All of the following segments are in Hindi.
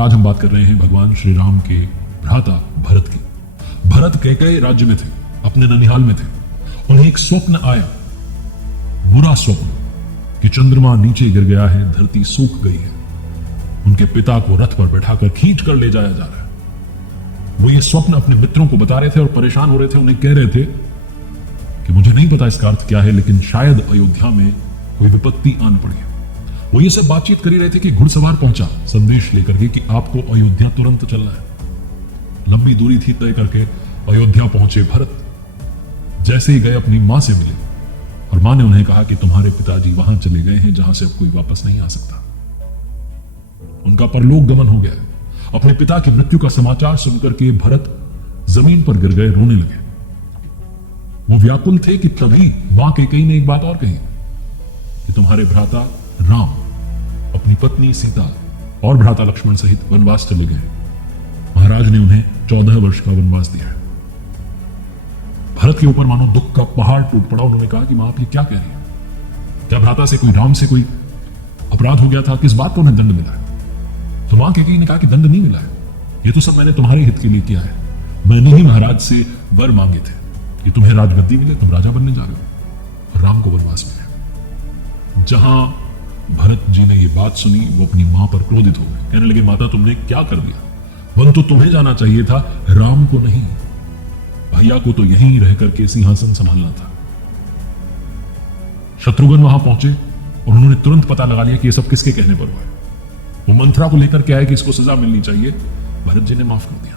आज हम बात कर रहे हैं भगवान श्री राम के भ्राता भरत की। भरत कैकेयी राज्य में थे, अपने ननिहाल में थे। उन्हें एक स्वप्न आया, बुरा स्वप्न, कि चंद्रमा नीचे गिर गया है, धरती सूख गई है, उनके पिता को रथ पर बैठाकर खींच कर ले जाया जा रहा है। वो ये स्वप्न अपने मित्रों को बता रहे थे और परेशान हो रहे थे। उन्हें कह रहे थे कि मुझे नहीं पता इसका अर्थ क्या है, लेकिन शायद अयोध्या में कोई विपत्ति आन पड़ी है। वो ये सब बातचीत कर ही रहे थे कि घुड़सवार पहुंचा संदेश लेकर के कि आपको अयोध्या तुरंत चलना है। लंबी दूरी थी तय करके अयोध्या पहुंचे भरत। जैसे ही गए अपनी मां से मिले और मां ने उन्हें कहा कि तुम्हारे पिताजी वहां चले गए हैं जहां से अब कोई वापस नहीं आ सकता। उनका परलोक गमन हो गया। अपने पिता की मृत्यु का समाचार सुनकर के भरत जमीन पर गिर गए, रोने लगे। वो व्याकुल थे कि तभी मां कैकेयी ने एक बात और कही कि तुम्हारे भ्राता राम अपनी पत्नी सीता और भ्राता लक्ष्मण सहित वनवास चले गए। महाराज ने उन्हें 14 वर्ष का वनवास दिया है। भरत के ऊपर मानो दुख का पहाड़ टूट पड़ा। उन्होंने कहा कि मां आप ये क्या कह रही है? क्या भ्राता से कोई, राम से कोई अपराध हो गया था? किस बात को उन्हें दंड मिला है? तो मां कैकेयी ने कहा कि दंड नहीं मिला है, ये तो सब मैंने तुम्हारे हित के लिए किया है। मैंने ही महाराज से वर मांगे थे कि तुम्हें राजगद्दी मिले, तुम राजा बनने जा रहे हो, और राम को वनवास मिले। जहां भरत जी ने ये बात सुनी, वो अपनी मां पर क्रोधित हो गए। कहने लगे, माता तुमने क्या कर दिया? वन तो तुम्हें जाना चाहिए था, राम को नहीं। भैया को तो यहीं रह करके सिंहासन संभालना था। शत्रुघ्न वहां पहुंचे और उन्होंने तुरंत पता लगा लिया कि ये सब किसके कहने पर हुआ है। वो मंत्रा को लेकर के आए कि इसको सजा मिलनी चाहिए। भरत जी ने माफ कर दिया।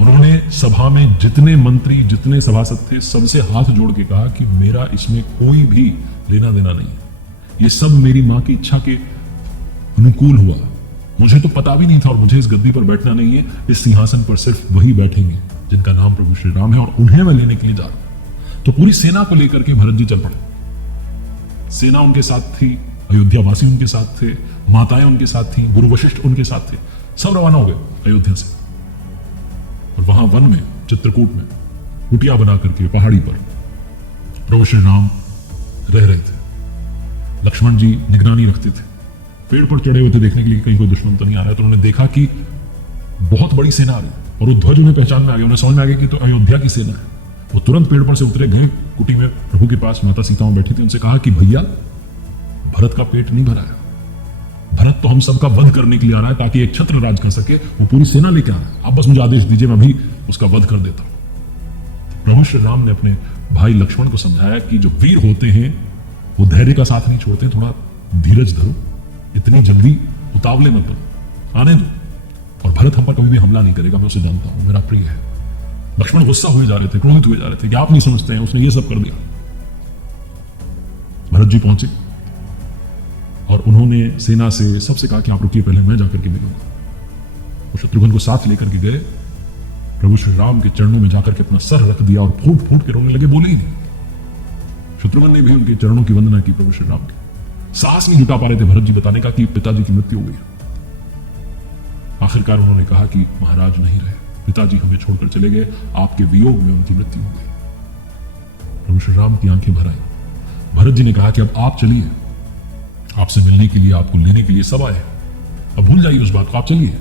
उन्होंने सभा में जितने मंत्री, जितने सभासद थे, सबसे हाथ जोड़ के कहा कि मेरा इसमें कोई भी लेना देना नहीं है। ये सब मेरी मां की इच्छा के अनुकूल हुआ। मुझे तो पता भी नहीं था और मुझे इस गद्दी पर बैठना नहीं है। इस सिंहासन पर सिर्फ वही बैठेंगे जिनका नाम प्रभु श्री राम है, और उन्हें मैं लेने के लिए जा रहा हूं। तो पूरी सेना को लेकर के भरत जी चल पड़े। सेना उनके साथ थी, अयोध्यावासी उनके साथ थे, माताएं उनके साथ थी, गुरु वशिष्ठ उनके साथ थे। सब रवाना हो गए अयोध्या से। और वहां वन में, चित्रकूट में कुटिया बना करके पहाड़ी पर प्रभु श्री राम रह रहे थे। लक्ष्मण जी निगरानी रखते थे, पेड़ पर चढ़े हुए थे देखने के लिए कहीं कोई दुश्मन तो नहीं आ रहा है। तो उन्होंने देखा कि बहुत बड़ी सेना आ रही है और वो ध्वज उन्हें पहचान में आ गया। उन्हें समझ में आ गया कि तो अयोध्या की सेना है। वो तुरंत पेड़ पर से उतरे, गए कुटी में, प्रभु के पास माता सीता बैठी थी। उनसे कहा कि भैया, भरत का पेट नहीं भरा है। भरत तो हम सबका वध करने के लिए आ रहा है ताकि एक छत्र राज कर सके। वो पूरी सेना लेके आ रहा है। आप बस मुझे आदेश दीजिए, मैं भी उसका वध कर देता हूं। प्रभु श्री राम ने अपने भाई लक्ष्मण को समझाया कि जो वीर होते हैं वो धैर्य का साथ नहीं छोड़ते, थोड़ा धीरज धरो, इतनी जल्दी उतावले मत बनो, आने दो। और भरत हम पर कभी भी हमला नहीं करेगा, मैं उसे जानता हूं, मेरा प्रिय है। लक्ष्मण गुस्सा हुए जा रहे थे, क्रोधित हुए जा रहे थे कि आप नहीं समझते हैं, उसने ये सब कर दिया। भरत जी पहुंचे और उन्होंने सेना से सबसे कहा कि आप रुकिए, पहले मैं जाकर के मिलूंगा। वो शत्रुघ्न को साथ लेकर के गए, प्रभु श्री राम के चरणों में जाकर के अपना सर रख दिया और फूट फूट के रोने लगे, बोले ही नहीं। शत्रुघ्न ने भी उनके चरणों की वंदना की प्रभु श्री राम की। साहस नहीं जुटा पा रहे थे भरत जी बताने का कि पिताजी की मृत्यु हो गई। आखिरकार उन्होंने कहा कि महाराज नहीं रहे, पिताजी हमें छोड़कर चले गए, आपके वियोग में उनकी मृत्यु हो गई। प्रभु श्री राम की आंखें भर आई। भरत जी ने कहा कि अब आप चलिए, आपसे मिलने के लिए, आपको लेने के लिए सब आए हैं। अब भूल जाइए उस बात को, आप चलिए।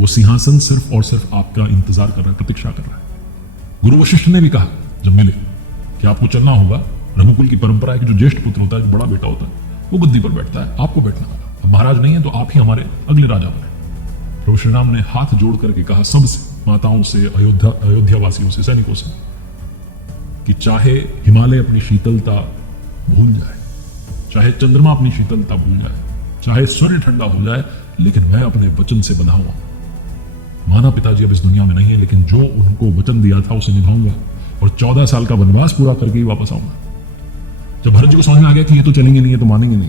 वो सिंहासन सिर्फ और सिर्फ आपका इंतजार कर रहा है, प्रतीक्षा कर रहा है। गुरु वशिष्ठ ने भी कहा जब मिले कि आपको चलना होगा। रघुकुल की परंपरा है कि जो ज्येष्ठ पुत्र होता है, जो बड़ा बेटा होता है, वो गद्दी पर बैठता है, आपको बैठना होगा। अब महाराज नहीं है तो आप ही हमारे अगले राजा बने। प्रभु श्री राम ने हाथ जोड़ करके कहा सबसे, माताओं से, अयोध्या वासियों से, सैनिकों से, कि चाहे हिमालय अपनी शीतलता भूल जाए, चाहे चंद्रमा अपनी शीतलता भूल जाए, चाहे सूर्य ठंडा हो जाए, लेकिन मैं अपने वचन से बंधा हुआ। माना पिताजी अब इस दुनिया में नहीं है, लेकिन जो उनको वचन दिया था उसे निभाऊंगा और 14 साल का वनवास पूरा करके ही वापस आऊंगा। जब भरत जी को समझ में आ गया कि ये तो चलेंगे नहीं, ये तो मानेंगे नहीं,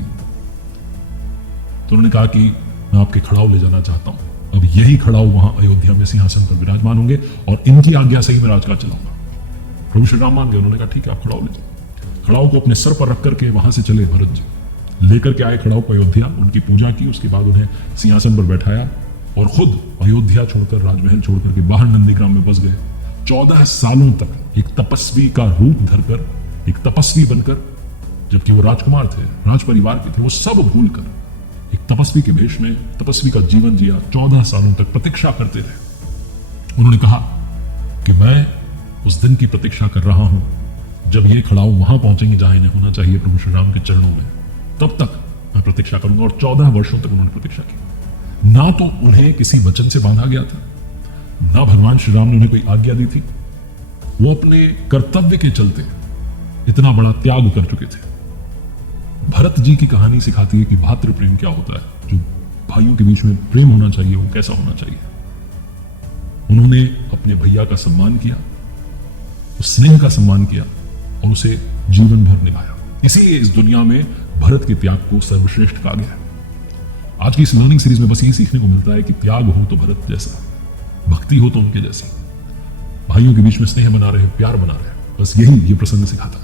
तो उन्होंने कहा कि मैं आपके खड़ाऊ ले जाना चाहता हूं। अब यही खड़ाऊ वहां अयोध्या में सिंहासन पर विराजमान होंगे और इनकी आज्ञा से ही मैं राजकाज चलाऊंगा। प्रभु श्री राम मान गए। उन्होंने कहा ठीक है, आप खड़ाऊ ले जाओ। खड़ाऊ को अपने सर पर रख करके वहां से चले भरत जी, लेकर के आए खड़ाऊ को अयोध्या, उनकी पूजा की, उसके बाद उन्हें सिंहासन पर बैठाया और खुद अयोध्या छोड़कर, राजमहल छोड़कर के बाहर नंदीग्राम में बस गए। 14 सालों तक एक तपस्वी का रूप धरकर, एक तपस्वी बनकर, जबकि वो राजकुमार थे, राज परिवार के थे, वो सब भूलकर एक तपस्वी के भेष में तपस्वी का जीवन जिया, 14 सालों तक प्रतीक्षा करते रहे। उन्होंने कहा कि मैं उस दिन की प्रतीक्षा कर रहा हूं जब ये खड़ाऊ वहां पहुंचेंगे जहां इन्हें होना चाहिए, प्रभु श्री राम के चरणों में। तब तक मैं प्रतीक्षा करूंगा। और 14 वर्षों तक उन्होंने प्रतीक्षा की। ना तो उन्हें किसी वचन से बांधा गया था, ना भगवान श्री राम ने उन्हें कोई आज्ञा दी थी। वो अपने कर्तव्य के चलते इतना बड़ा त्याग कर चुके थे। भरत जी की कहानी सिखाती है कि भातृ प्रेम क्या होता है, जो भाइयों के बीच में प्रेम होना चाहिए वो कैसा होना चाहिए। उन्होंने अपने भैया का सम्मान किया, उस स्नेह का सम्मान किया और उसे जीवन भर निभाया। इसीलिए इस दुनिया में भरत के त्याग को सर्वश्रेष्ठ कहा गया है। आज की इस लर्निंग सीरीज में बस यही सीखने को मिलता है कि त्याग हो तो भरत जैसा, भक्ति हो तो उनके जैसी, भाइयों के बीच में स्नेह बना रहे, प्यार बना रहे। बस यही ये प्रसंग सिखाता है।